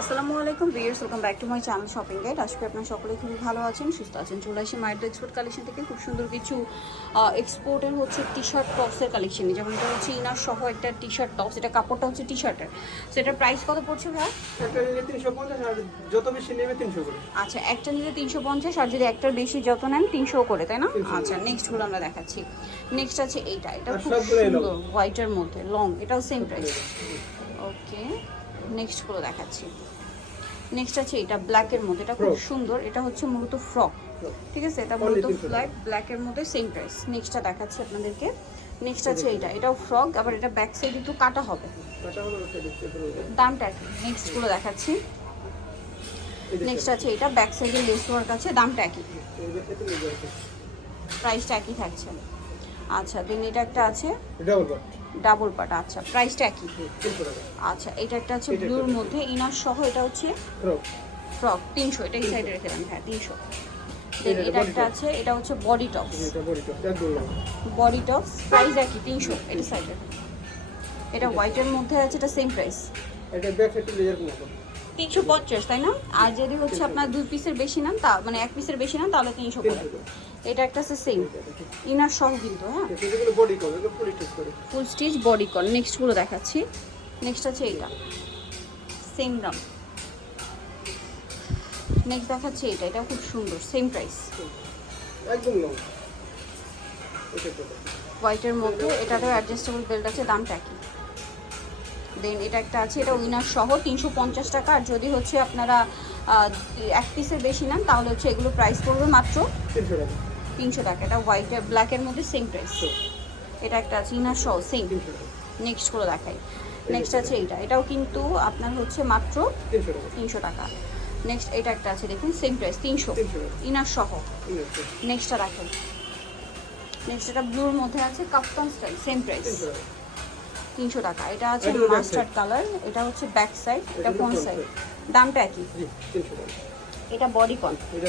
আসসালামু আলাইকুম viewers welcome back to my channel shopping guide. আজকে আপনারা সকলে খুবই ভালো আছেন সুস্থ আছেন। চলে আসি মাইড এক্সপোর্ট কালেকশন থেকে। খুব সুন্দর কিছু এক্সপোর্টের হচ্ছে টি শার্ট টপসের কালেকশন যেমন এটা হচ্ছে ইনার সহ একটা টি শার্ট টপস এটা কাপড়টা হচ্ছে টি শার্টের সেটার প্রাইস কত পড়ছে ভাই? একটা নিলে তিনশো পঞ্চাশ আর যত বেশি নেবে তিনশো করে। আচ্ছা একটা নিলে তিনশো পঞ্চাশ আর যদি একটার বেশি যত নেন তিনশো করে তাই না? 300 আচ্ছা নেক্সটগুলো আমরা দেখাচ্ছি। নেক্সট আছে এইটা। এটা খুব সুন্দর হোয়াইটের মধ্যে লং এটাও সেম প্রাইস ওকে নেক্সটগুলো দেখাচ্ছি। নেক্সট আছে এটা ব্ল্যাকের মধ্যে। এটা খুব সুন্দর। এটা হচ্ছে মূলত ফ্রক ঠিক আছে? এটা মূলত 300 ফ্ল্যাট ব্ল্যাকের মধ্যে সেম প্রাইস নেক্সটটা দেখাচ্ছি আপনাদেরকে। নেক্সট আছে এটা। এটাও ফ্রক আবার এটা ব্যাক সাইড একটু কাটা হবে। দামটা নেক্সটগুলো দেখাচ্ছি। নেক্সট আছে এটা ব্যাক সাইডে লেস ওয়ার্ক আছে দামটা একই। প্রাইসটা একই থাকছে। আচ্ছা দেন এটা একটা আছে ডাবল পাটা আচ্ছা প্রাইসটা একই। আচ্ছা এটা একটা আছে ব্লুর মধ্যে ইনার সহ এটা হচ্ছে ফ্রক ফ্রক তিনশো এটা এই সাইডে রেখে দেন হ্যাঁ তিনশো। এটা একটা আছে এটা হচ্ছে বডি টপস এটা বডি টপ একদম লং বডি টপস প্রাইস একই তিনশো এটা সাইডে এটা হোয়াইটের মধ্যে আছে এটা সেম প্রাইস এটা ব্যাক সাইড লেজার মতো তিনশো পঞ্চাশ তাই না? আর যদি হচ্ছে আপনার দুই পিসের বেশি নেন তা মানে এক পিসের বেশি নেন তাহলে তিনশো করে। এটা একটা আছে সেম ইনার সহ কিন্তু হ্যাঁ? ফুল স্টিচ করে। ফুল স্টিচ বডি কন নেক্সটগুলো দেখাচ্ছি। নেক্সট আছে এটা। সেম দাম নেক্সট দেখাচ্ছি এটা। এটা খুব সুন্দর। সেম প্রাইস একদম হোয়াইটের মধ্যে এটারও অ্যাডজাস্টেবল বেল্ট আছে দামটা কি দেন এটা একটা আছে এটা উইনার সহ তিনশো পঞ্চাশ টাকা। আর যদি হচ্ছে আপনারা এক পিসের বেশি নেন তাহলে হচ্ছে এগুলো প্রাইস পড়বে মাত্র তিনশো টাকা। তিনশো টাকা এটা হোয়াইট আর ব্ল্যাকের মধ্যে সেম প্রাইস এটা একটা আছে ইনার সহ সেম নেক্সট করে দেখাই। নেক্সট আছে এইটা। এটাও কিন্তু আপনার হচ্ছে মাত্র তিনশো টাকা। নেক্সট এটা একটা আছে দেখুন সেম প্রাইস তিনশো। ইনার সহ। নেক্সটটা রাখেন। নেক্সট এটা ব্লুর মধ্যে আছে কাপ্তান স্টাইল সেম প্রাইস তিনশো টাকা। এটা আছে মাস্টার্ড কালার এটা হচ্ছে ব্যাক সাইড এটা ফ্রন্ট সাইড দামটা একই। এটা বডি কন এটা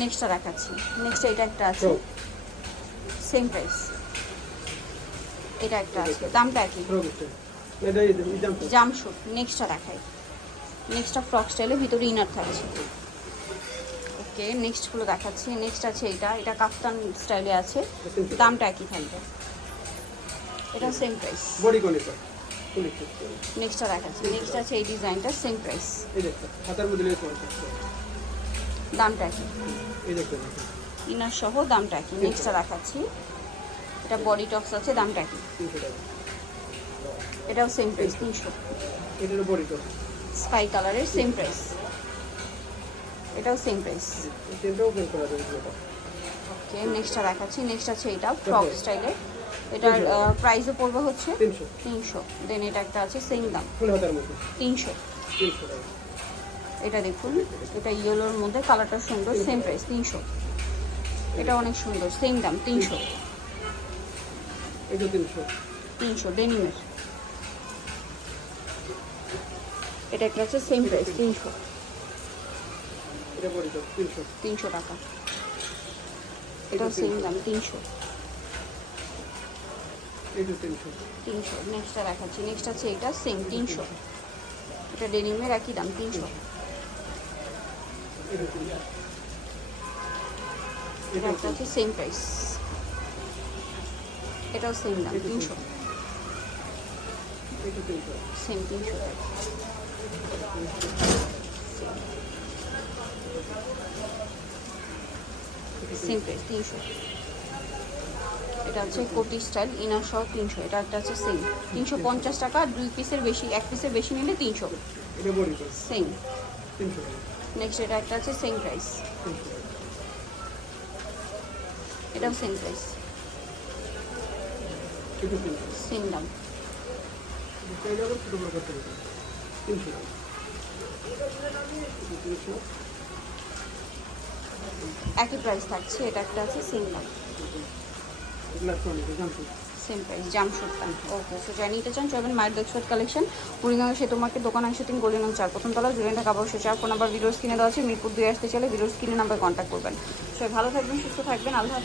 নেক্সটটা দেখাচ্ছি। নেক্সট এটা একটা আছে। সেম প্রাইস এটা একটা আছে। দামটা একই। স্টাইল জামশুট নেক্সটটা দেখাই। নেক্সটটা ফ্রক স্টাইলের ভিতরে ইনার থাকছে। ওকে নেক্সটগুলো দেখাচ্ছি। নেক্সট আছে এটা। এটা কাফতান স্টাইলে আছে। দামটা একই থাকবে। এটা সেম প্রাইস বডি নেক্সটটা দেখাচ্ছি। নেক্সট আছে এই ডিজাইনটা সেম প্রাইস হাতার মধ্যে দামটা কি? ইনার সহ দামটা একই নেক্সটটা দেখাচ্ছি। এটা বডি টপস আছে দামটা টাকা। এটাও সেম প্রাইস তিনশো। স্কাই কালারের সেম প্রাইস এটাও সেম প্রাইস ওকে নেক্সটটা দেখাচ্ছি। নেক্সট আছে এটা ফ্রক স্টাইলের এটার প্রাইসও পড়বে হচ্ছে তিনশো। তিনশো। দেন এটা একটা আছে সেম দাম। তিনশো। তিনশো টাকা। এটা দেখুন এটা ইয়েলোর মধ্যে কালারটা সুন্দর সেম প্রাইস তিনশো। এটা অনেক সুন্দর সেম দাম তিনশো। এটা তিনশো। তিনশো ডেনিমের এটা একটা আছে সেম প্রাইস তিনশো। তিনশো। টাকা। এটাও সেম দাম তিনশো। তিনশো। নেক্সটটা দেখাচ্ছি নেক্সট আছে এটা সেম তিনশো। এটা ডেনিমের একই দাম তিনশো। এটা আছে সেম প্রাইস এটাও সেম দাম তিনশো। সেম তিনশো। সেম প্রাইস তিনশো। এটা হচ্ছে কোটি স্টাইল ইনার সহ তিনশো। এটা একটা আছে সেম তিনশো পঞ্চাশ টাকা দুই পিসের বেশি এক পিসের বেশি নিলে তিনশো। সেম নেক্সট এটা একটা আছে সেম প্রাইস এটাও সেম প্রাইস সেম দাম. একই প্রাইস থাকছে এটা একটা আছে সেম দাম. Same price jumpsuit okay so যাই নিতে চান চলবেন মায়ের দেখশোট কালেকশন কুড়িগাঁও সে তোমাকে দোকান আছে তিন গলিনাম চার প্রথম তলা জুড়ে থাকা অবশ্যই চার ফোন নাম্বার ভিডিওস কিনে দেওয়া আছে, মিরপুর দুই আসতে চাইলে ভিডিওস কিনে নাম্বার কন্ট্যাক্ট করবেন। সবাই ভালো থাকবেন, সুস্থ থাকবেন, আল্লাহ